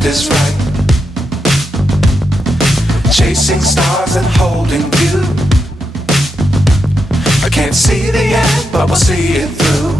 left is right. Chasing stars and holding you. I can't see the end, but we'll see it through.